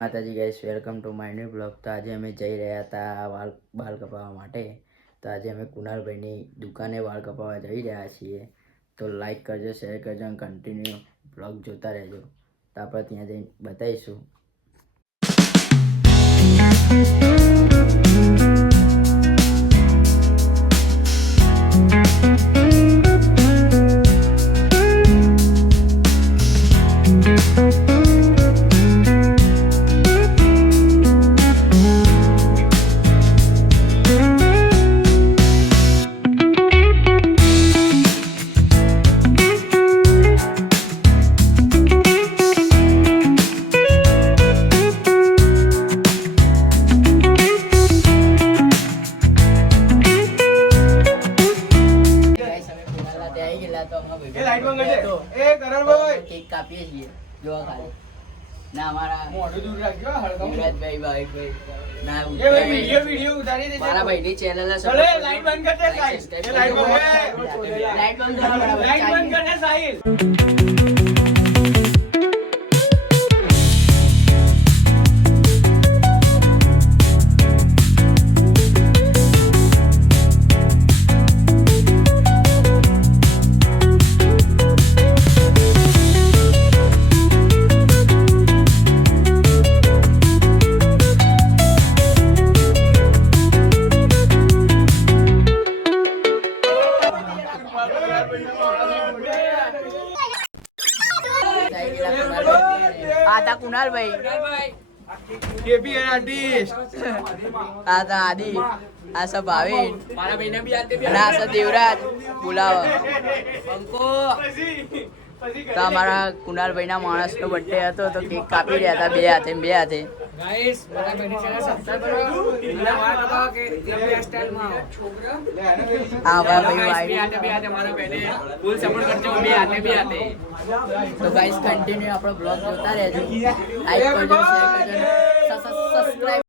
માતાજી guys, welcome to my new blog. તો આજે અમે જઈ રહ્યા હતા વાળ કપાવવા માટે. તો આજે અમે કુનાલભાઈની દુકાને વાળ કપાવવા જઈ રહ્યા છીએ. તો લાઈક કરજો, શેર કરજો અને કન્ટિન્યુ બ્લોગ જોતા રહેજો. તો આપણે ત્યાં જઈને બતાવીશું. કેક કાપીએ છીએ જોવા ખાલી ના અમારા મોઢું દૂર રાખજો હળગાભાઈ ભાઈ ના વિડિયો ઉતારી દેજો મારા ભાઈની ચેનલ ને ચલે લાઈટ બંધ કર દે લાઈટ બંધ કર દે સાહિલ आता कुणाल भाई केपी आर्टिस्ट आता आदि असं भाविन मारा बहिणा बी आते बी आणि असं देवराज बोलाव अंको તો અમારા કુનાલભાઈના માણસનો બર્થડે હતો તો કેક કાપી રહ્યા હતા બે હાથે ગાઈસ મારા બેની ચેનલ સબસ્ક્રાઇબ કરો અને વાળ કપાવા કે ત્રિપલ સ્ટાઇલમાં આવો છોકરા આ ભાઈ બે હાથે મારા બેને ફૂલ સપોર્ટ કરજો બે હાથે તો ગાઈસ કન્ટિન્યુ આપણો બ્લોગ જોતા રહેજો લાઈક કરજો શેર કરજો સબસ્ક્રાઇબ